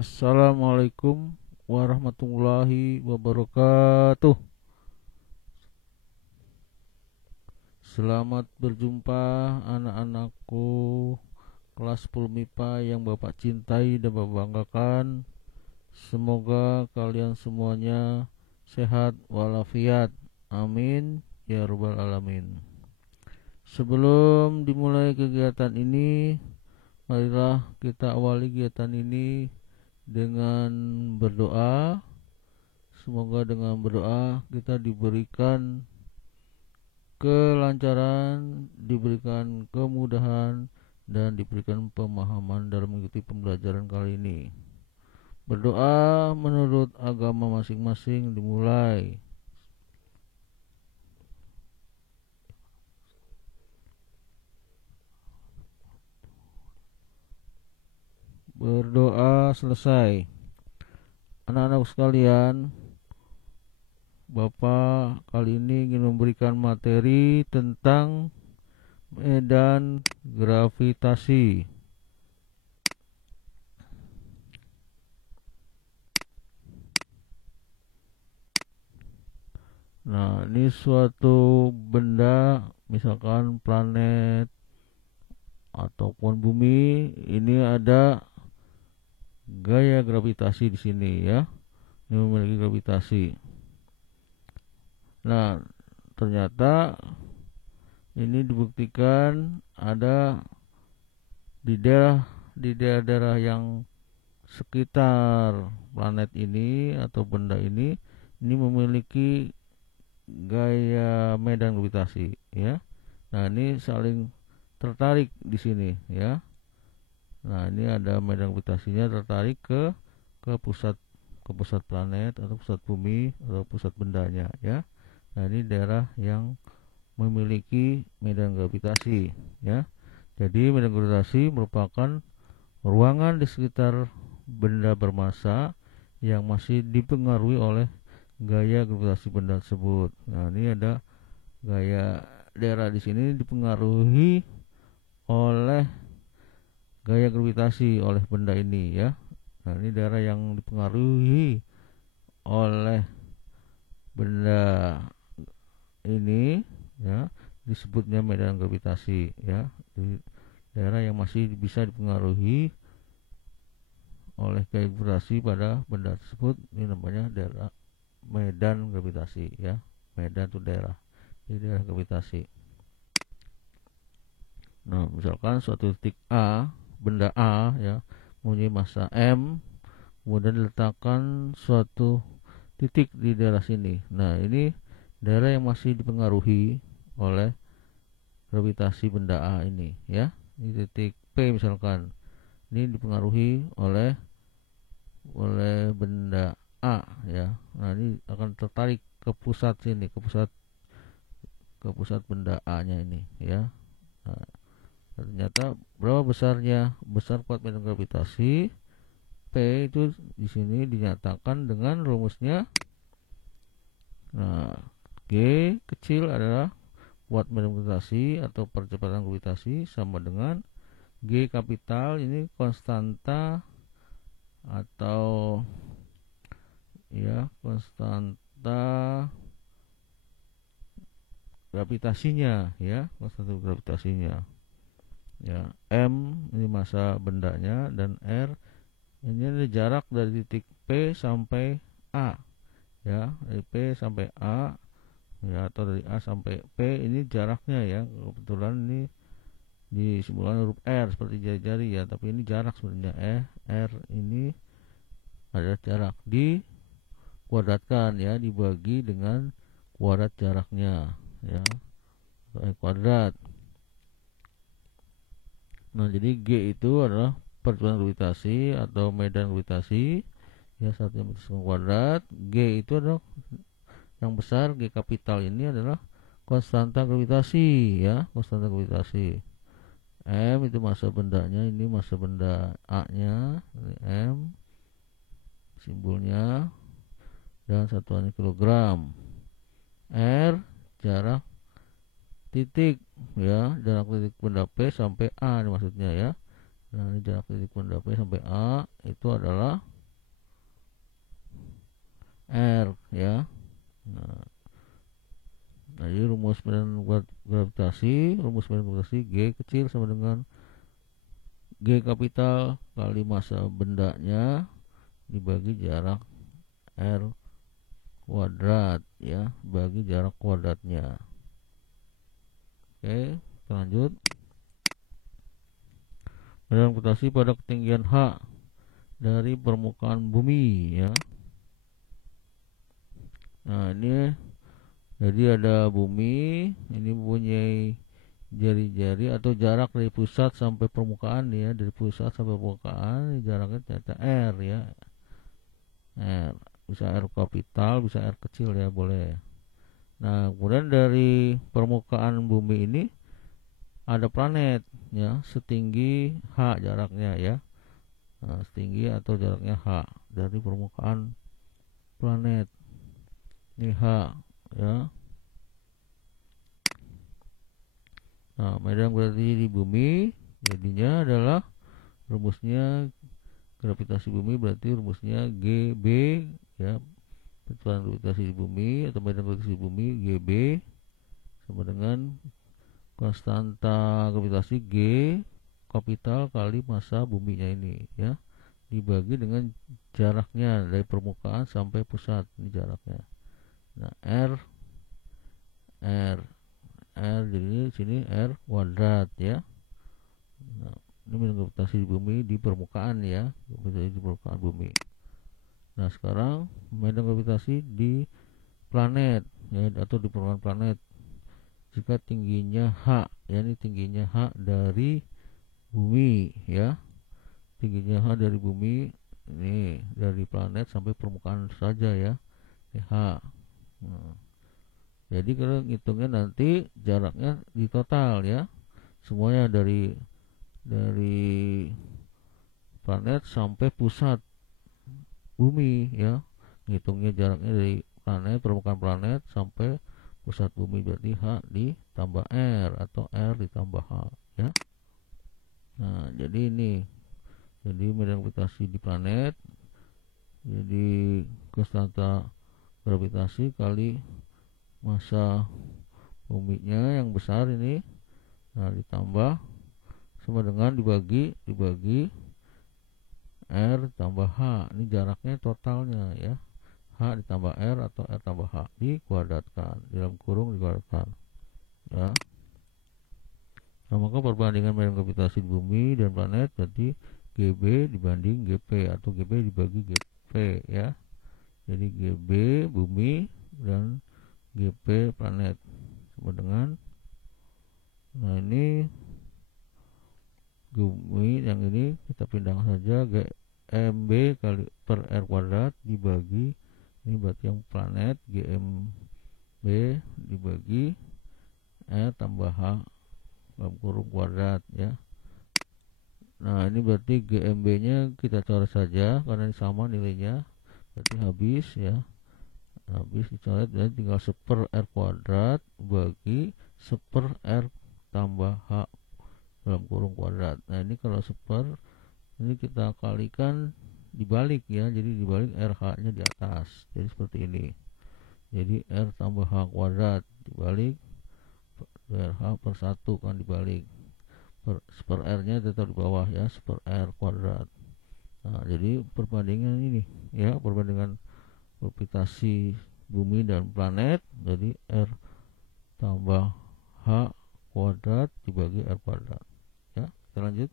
Assalamualaikum warahmatullahi wabarakatuh. Selamat berjumpa anak-anakku kelas 10 MIPA yang Bapak cintai dan Bapak banggakan. Semoga kalian semuanya sehat walafiat. Amin ya rabbal alamin. Sebelum dimulai kegiatan ini, marilah kita awali kegiatan ini dengan berdoa. Semoga dengan berdoa kita diberikan kelancaran, diberikan kemudahan, dan diberikan pemahaman dalam mengikuti pembelajaran kali ini. Berdoa menurut agama masing-masing dimulai. Berdoa selesai. Anak-anak sekalian, Bapak kali ini ingin memberikan materi tentang medan gravitasi. Nah, ini suatu benda, misalkan planet ataupun bumi, ini ada gaya gravitasi di sini ya. Ini memiliki gravitasi. Nah, ternyata ini dibuktikan ada di daerah yang sekitar planet ini atau benda ini memiliki gaya medan gravitasi ya. Nah, ini saling tertarik di sini ya. Nah, ini ada medan gravitasinya tertarik ke pusat planet atau pusat bumi atau pusat bendanya ya. Nah, ini daerah yang memiliki medan gravitasi ya. Jadi medan gravitasi merupakan ruangan di sekitar benda bermassa yang masih dipengaruhi oleh gaya gravitasi benda tersebut. Nah, ini ada gaya daerah di sini dipengaruhi oleh gaya gravitasi oleh benda ini ya. Nah, ini daerah yang dipengaruhi oleh benda ini ya, disebutnya medan gravitasi ya. Di daerah yang masih bisa dipengaruhi oleh gaya gravitasi pada benda tersebut, ini namanya daerah medan gravitasi ya. Medan itu daerah, di daerah gravitasi. Nah, misalkan suatu titik A, benda A ya, mempunyai massa M, kemudian diletakkan suatu titik di daerah sini. Nah, ini daerah yang masih dipengaruhi oleh gravitasi benda A ini ya. Ini titik P misalkan, ini dipengaruhi oleh benda A ya. Nah, ini akan tertarik ke pusat sini, ke pusat benda A-nya ini ya. Nah, ternyata berapa besar kuat medan gravitasi P itu di sini dinyatakan dengan rumusnya. Nah, G kecil adalah kuat medan gravitasi atau percepatan gravitasi sama dengan G kapital, ini konstanta atau ya konstanta gravitasinya ya, konstanta gravitasinya ya. M ini massa bendanya dan R ini ada jarak dari titik P sampai A ya, dari P sampai A ya, atau dari A sampai P, ini jaraknya ya. Kebetulan ini disebutkan huruf R seperti jari-jari ya, tapi ini jarak sebenarnya. R ini adalah jarak dikuadratkan ya, dibagi dengan kuadrat jaraknya ya, kuadrat. Nah, jadi G itu adalah percepatan gravitasi atau medan gravitasi ya, satunya meter kuadrat. G itu adalah yang besar, G kapital ini adalah konstanta gravitasi ya, konstanta gravitasi. M itu massa bendanya, ini massa benda A-nya, M simbolnya, dan satuannya kilogram. R jarak titik ya, jarak titik benda P sampai A ini maksudnya ya. Nah, ini jarak titik benda P sampai A itu adalah R ya. Nah, jadi rumus medan gravitasi, G kecil sama dengan G kapital kali massa bendanya dibagi jarak R kuadrat ya, bagi jarak kuadratnya. Oke, kita lanjut. Medan gravitasi pada ketinggian H dari permukaan bumi ya. Nah, ini jadi ada bumi, ini mempunyai jari-jari atau jarak dari pusat sampai permukaan ya, dari pusat sampai permukaan jaraknya ternyata R ya. R bisa R kapital, bisa R kecil ya, boleh. Nah, kemudian dari permukaan bumi ini ada planet ya, setinggi H jaraknya ya. Nah, setinggi atau jaraknya H dari permukaan planet. Ini H ya. Nah, medan gravitasi di bumi jadinya adalah rumusnya gravitasi bumi berarti rumusnya GB ya, perputaran gravitasi di bumi atau medan gravitasi di bumi GB sama dengan konstanta gravitasi G kapital kali massa buminya ini ya, dibagi dengan jaraknya dari permukaan sampai pusat, ini jaraknya. Nah, R jadi sini R kuadrat ya. Nah, ini medan gravitasi di bumi di permukaan ya, gravitasi di permukaan bumi. Nah, sekarang medan gravitasi di planet ya, atau di permukaan planet jika tingginya H ya, ini tingginya H dari bumi ya, tingginya H dari bumi ini dari planet sampai permukaan saja ya, ini H. Nah, jadi kalau ngitungnya nanti jaraknya di total ya, semuanya dari planet sampai pusat bumi ya, ngitungnya jaraknya dari planet, permukaan planet sampai pusat bumi, berarti H ditambah R atau R ditambah H ya. Nah, jadi ini jadi medan gravitasi di planet jadi konstanta gravitasi kali massa buminya yang besar ini, nah ditambah sama dengan dibagi R tambah H, ini jaraknya totalnya ya, H ditambah R atau R tambah H dikuadratkan, dalam kurung dikuadratkan ya. Nah, maka perbandingan medan gravitasi di bumi dan planet berarti GB dibanding GP atau GB dibagi GP ya. Jadi GB bumi dan GP planet sama dengan, nah ini bumi yang ini kita pindahkan saja, GMB kali per R kuadrat dibagi, ini berarti yang planet GMB dibagi R tambah H dalam kurung kuadrat ya. Nah, ini berarti GMB nya kita coret saja karena ini sama nilainya, berarti habis ya, habis dicoret dan tinggal 1/r kuadrat bagi 1/r tambah H dalam kurung kuadrat. Nah, ini kalau 1/, ini kita kalikan dibalik ya, jadi dibalik RH nya di atas, jadi seperti ini. Jadi R tambah H kuadrat dibalik RH per 1 kan dibalik, 1/r nya tetap di bawah ya, 1/r kuadrat. Nah, jadi perbandingan ini ya, perbandingan gravitasi bumi dan planet, jadi R tambah H kuadrat dibagi R kuadrat ya. Kita lanjut.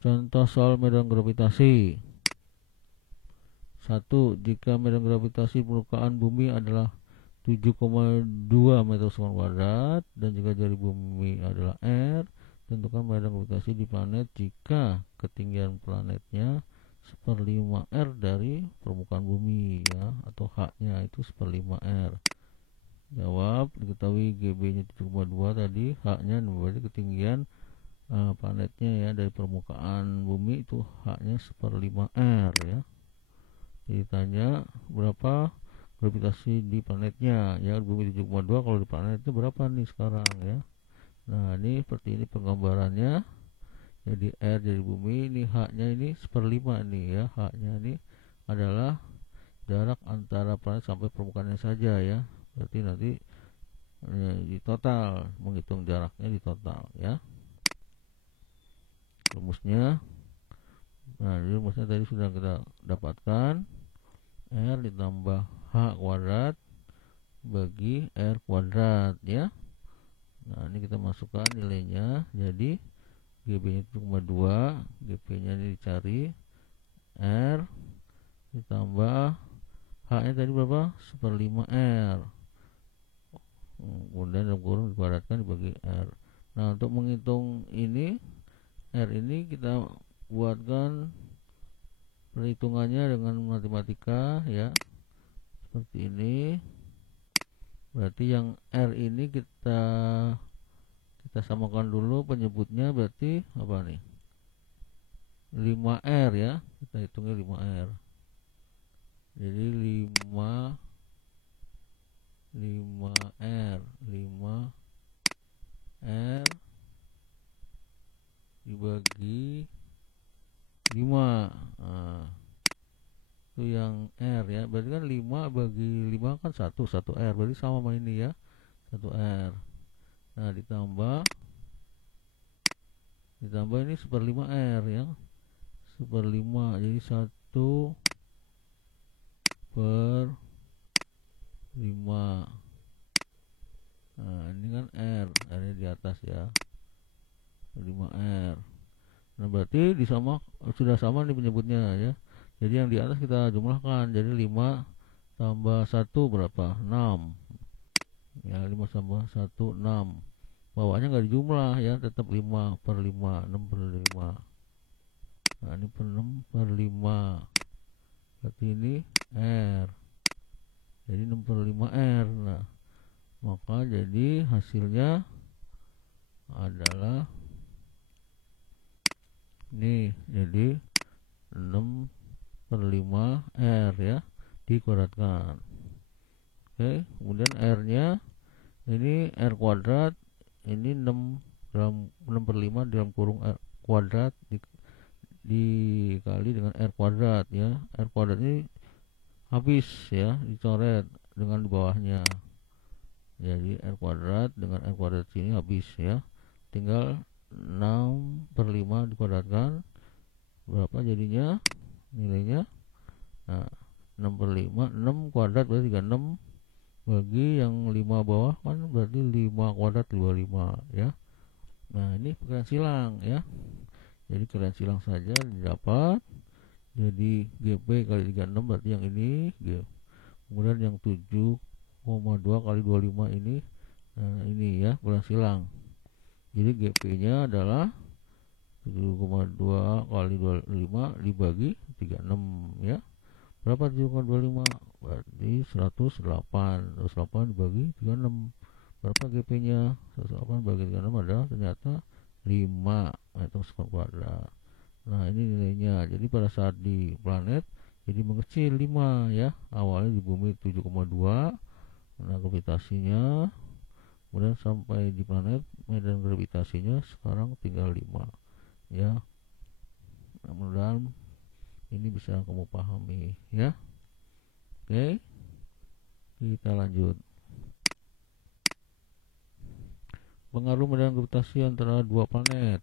Contoh soal medan gravitasi. 1. Jika medan gravitasi permukaan bumi adalah 7,2 meter kuadrat dan jika jari bumi adalah R, tentukan medan gravitasi di planet jika ketinggian planetnya 1/5R dari permukaan bumi ya, atau H nya itu 1/5R. Jawab, diketahui GB nya 7,2 tadi, H nya berarti ketinggian planetnya ya dari permukaan bumi itu H nya 1/5R ya. Ditanya berapa gravitasi di planetnya ya, bumi 7,2, kalau di planet itu berapa nih sekarang ya. Nah, ini seperti ini penggambarannya. Jadi R dari bumi, ini H-nya ini 1/5 nih ya. H-nya ini adalah jarak antara planet sampai permukaannya saja ya. Berarti nanti di total, menghitung jaraknya di total ya. Rumusnya, nah rumusnya tadi sudah kita dapatkan. R ditambah H kuadrat bagi R kuadrat ya. Nah, ini kita masukkan nilainya. Jadi GB nya 7,2, GP nya ini dicari, R ditambah H nya tadi berapa? 1/5 R. Kemudian dalam kurung dikuadratkan dibagi R. Nah, untuk menghitung ini R ini kita buatkan perhitungannya dengan matematika ya, seperti ini. Berarti yang R ini kita samakan dulu penyebutnya, berarti apa nih? 5R ya, kita hitungnya 5R. Jadi 5R dibagi 5. Nah, itu yang R ya. Berarti kan 5 bagi 5 kan 1 R. Berarti sama sama ini ya, 1 R. Nah, ditambah ini 1/5 R ya, 1/5, jadi 1/5. Nah, ini kan R nya di atas ya, 5R. Nah, berarti sudah sama nih penyebutnya ya. Jadi yang di atas kita jumlahkan, jadi 5 tambah 1 berapa? 6 ya, 5 tambah 1 6. Bawahnya nggak dijumlah ya, tetap 5/5, 6/5. Nah, ini 6/5, berarti ini R, jadi 6/5R. Nah, maka jadi hasilnya adalah ini, jadi 6/5R ya, dikuadratkan. Oke, kemudian R nya ini R kuadrat, ini 6/5 dalam kurung R kuadrat dikali dengan R kuadrat ya. R kuadrat ini habis ya, dicoret dengan di bawahnya. Jadi R kuadrat dengan R kuadrat sini habis ya. Tinggal 6/5 dikuadratkan, berapa jadinya nilainya? Nah, 6/5, 6 kuadrat berarti 36, bagi yang 5 bawah kan berarti 5 kuadrat 25 ya. Nah, ini pecahan silang ya. Jadi pecahan silang saja didapat. Jadi GP kali 36 berarti yang ini G. Kemudian yang 7,2 kali 25 ini, nah ini ya pecahan silang. Jadi GP nya adalah 7,2 kali 25 dibagi 36 ya. Berapa 7,25? Berarti 108. 108 dibagi 36. Berapa GP nya? 108 dibagi 36 adalah ternyata 5 meter kuadrat. Nah, ini nilainya. Jadi pada saat di planet jadi mengecil 5 ya. Awalnya di bumi 7,2. Nah, gravitasinya, kemudian sampai di planet medan gravitasinya sekarang tinggal 5 ya. Nah, mudah-mudahan ini bisa kamu pahami ya. Oke, kita lanjut. Pengaruh medan gravitasi antara dua planet.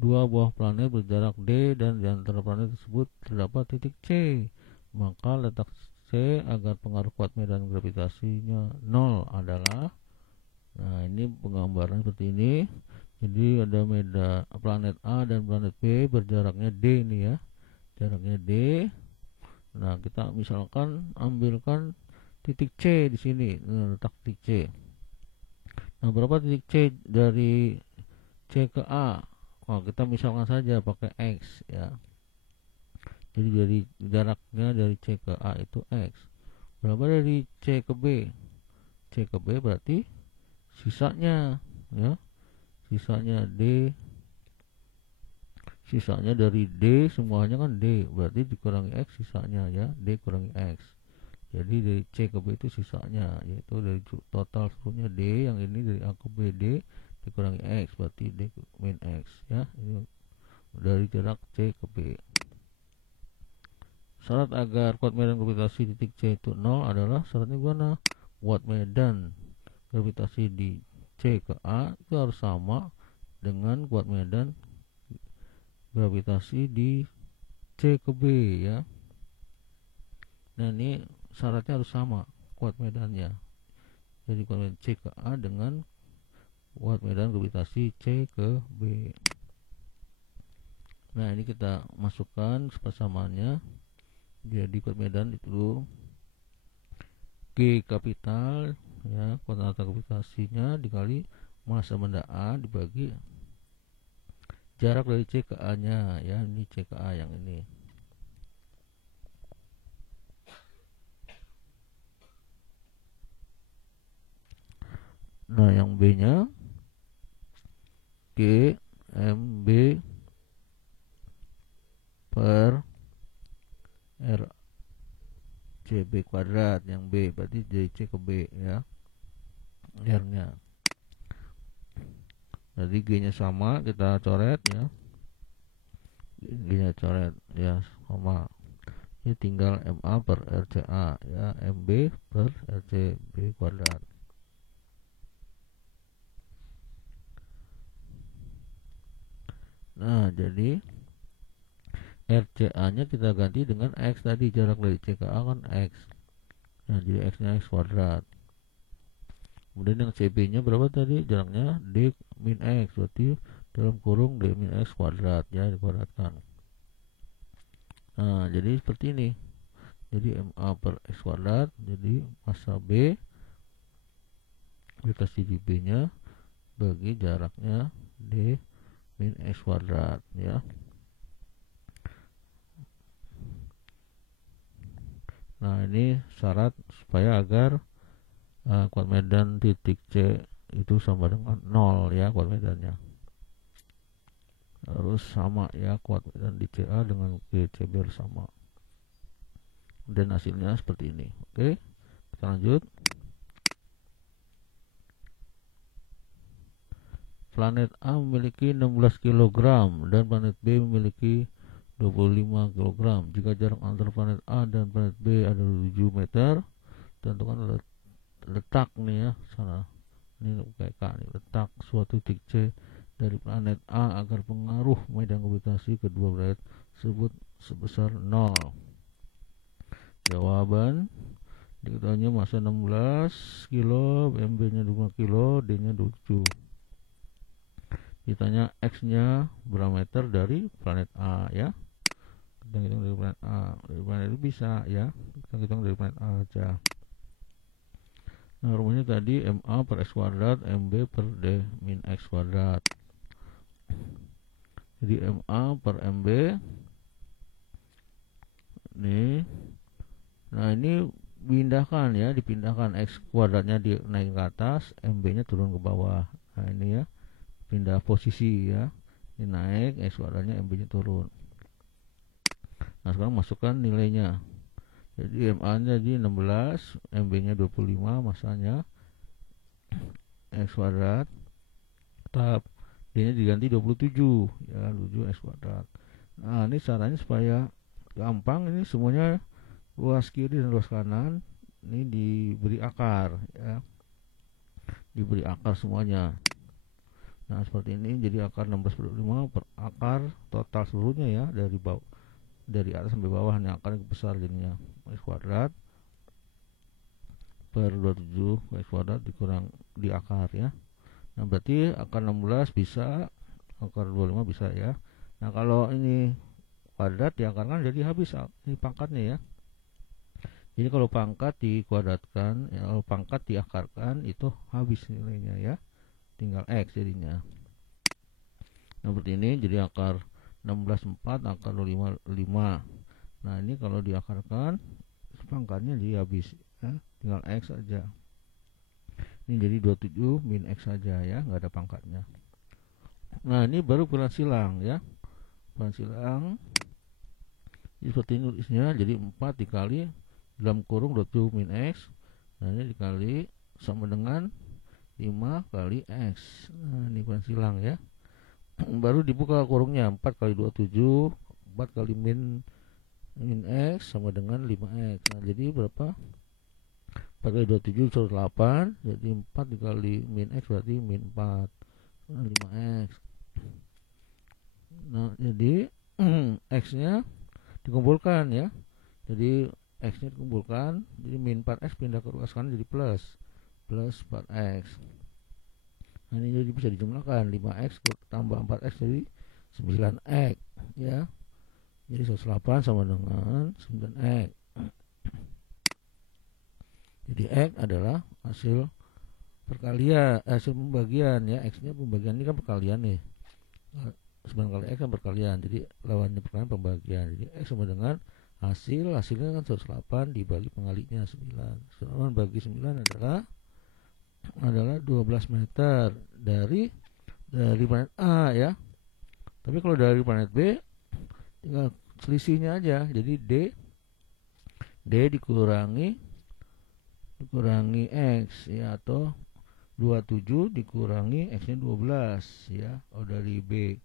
Dua buah planet berjarak D dan di antara planet tersebut terdapat titik C. Maka letak C agar pengaruh kuat medan gravitasinya 0 adalah, nah ini penggambaran seperti ini. Jadi ada planet A dan planet B berjaraknya D nih ya, jaraknya D. Nah, kita misalkan ambilkan titik C di sini, letak titik C. Nah, berapa titik C dari C ke A? Oh, kita misalkan saja pakai X ya. Jadi dari jaraknya dari C ke A itu X. Berapa dari C ke B? C ke B berarti sisanya ya. Sisanya D. Sisanya dari D semuanya kan D, berarti dikurangi X sisanya ya, D kurangi X. Jadi dari C ke B itu sisanya, yaitu dari total seluruhnya D, yang ini dari A ke B D dikurangi X, berarti D min X ya. Ini dari jarak C ke B. Syarat agar kuat medan gravitasi titik C itu 0 adalah syaratnya gimana? Kuat medan gravitasi di C ke A itu harus sama dengan kuat medan gravitasi di C ke B ya. Nah ini syaratnya harus sama kuat medannya. Jadi kuat medan C ke A dengan kuat medan gravitasi C ke B. Nah ini kita masukkan persamaannya. Jadi kuat medan itu G kapital ya, kuadrat gravitasinya dikali massa benda A dibagi jarak dari C ke A nya ya, ini C ke A yang ini. Nah yang B nya G MB per R CB kuadrat, yang B berarti dari C ke B ya, R nya. Jadi G nya sama, kita coret ya, G nya coret ya sama. Ini tinggal MA per RCA ya, MB per RCB kuadrat. Nah jadi RCA nya kita ganti dengan X tadi, jarak dari C ke A kan X. Nah jadi X nya X kuadrat. Kemudian yang CB nya berapa tadi? Jaraknya D min X, berarti dalam kurung D min X kuadrat ya, dikuadratkan. Nah jadi seperti ini. Jadi MA per X kuadrat, jadi massa B dikasih di B nya bagi jaraknya D min X kuadrat ya. Nah ini syarat supaya agar kuat medan titik C itu sama dengan 0 ya, kuat medannya harus sama ya, kuat medan di CA dengan CB harus sama. Dan hasilnya seperti ini. Oke, kita lanjut. Planet A memiliki 16 kg dan planet B memiliki 25 kg. Jika jarak antara planet A dan planet B adalah 7 meter, tentukan letak nih ya, sana ini kayak K nih, letak suatu titik C dari planet A agar pengaruh medan gravitasi kedua planet tersebut sebesar 0. Jawaban diketahui massa 16 kilo, MB nya 5 kilo, D nya 7. Ditanya X nya berapa meter dari planet A ya, kita hitung dari planet A. Dari planet itu bisa ya, kita hitung dari planet A aja. Nah rumusnya tadi MA per X kuadrat, MB per D min X kuadrat. Jadi MA per MB nih. Nah ini pindahkan ya, dipindahkan X kuadratnya naik ke atas, MB nya turun ke bawah. Nah ini ya, pindah posisi ya, ini naik, X kuadratnya, MB nya turun. Nah sekarang masukkan nilainya. Jadi MA nya jadi 16, MB nya 25, massanya X kuadrat, tetap D nya diganti 27 ya, 7 X kuadrat. Nah ini caranya supaya gampang, ini semuanya luas kiri dan luas kanan ini diberi akar ya, diberi akar semuanya. Nah seperti ini, jadi akar 16/5 per akar total seluruhnya ya, dari bawah, dari atas sampai bawah, ini akarnya besar jadinya X kuadrat per 27 X kuadrat dikurang di akar ya. Nah berarti akar 16 bisa, akar 25 bisa ya. Nah kalau ini kuadrat diakarkan jadi habis ini pangkatnya ya. Jadi kalau pangkat dikuadratkan ya, kalau pangkat diakarkan itu habis nilainya ya, tinggal X jadinya. Nah seperti ini, jadi akar 16/4, akar 25/5. Nah ini kalau diakarkan pangkatnya jadi habis ya, tinggal X saja. Ini jadi 27 min X saja ya, nggak ada pangkatnya. Nah ini baru peran silang ya, peran silang seperti ini nulisnya, jadi 4 dikali dalam kurung 27 min X. Nah ini dikali sama dengan 5 kali X. Nah ini bukan silang ya. Baru dibuka kurungnya, 4 kali 27, 4 kali min X sama dengan 5X. Nah jadi berapa? 4 kali 27 8. Jadi 4 dikali min X berarti min 4, 5X. Nah jadi X nya dikumpulkan ya. Jadi X nya dikumpulkan, jadi min 4X pindah ke ruas kanan jadi plus 4X. Nah ini jadi bisa dijumlahkan, 5X tambah 4X jadi 9X ya. Jadi 108 sama dengan 9X. Jadi X adalah hasil perkalian, hasil pembagian ya. X nya pembagian, ini kan perkalian nih, 9 kali X kan perkalian, jadi lawannya perkalian pembagian. Jadi X sama dengan hasilnya kan 108 dibagi pengalinya 9. 108 bagi 9 adalah 12 meter dari planet A ya. Tapi kalau dari planet B tinggal selisihnya aja. Jadi D dikurangi X ya, atau 27 dikurangi X nya 12 ya. Kalau dari B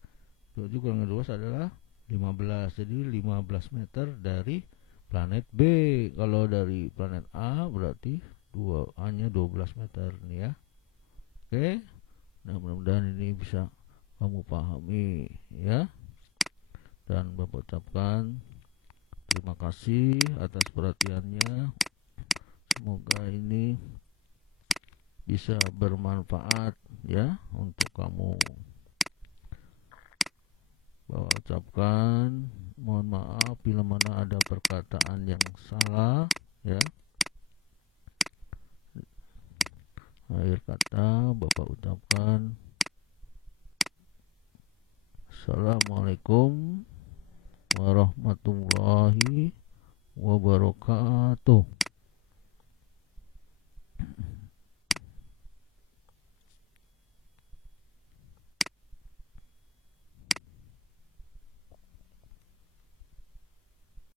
27 kurangi 12 adalah 15. Jadi 15 meter dari planet B. Kalau dari planet A berarti hanya 12 meter nih ya. Oke. Nah mudah-mudahan ini bisa kamu pahami ya. Dan Bapak ucapkan terima kasih atas perhatiannya. Semoga ini bisa bermanfaat ya untuk kamu. Bapak ucapkan mohon maaf bila mana ada perkataan yang salah ya. Akhir kata Bapak ucapkan Assalamualaikum warahmatullahi wabarakatuh.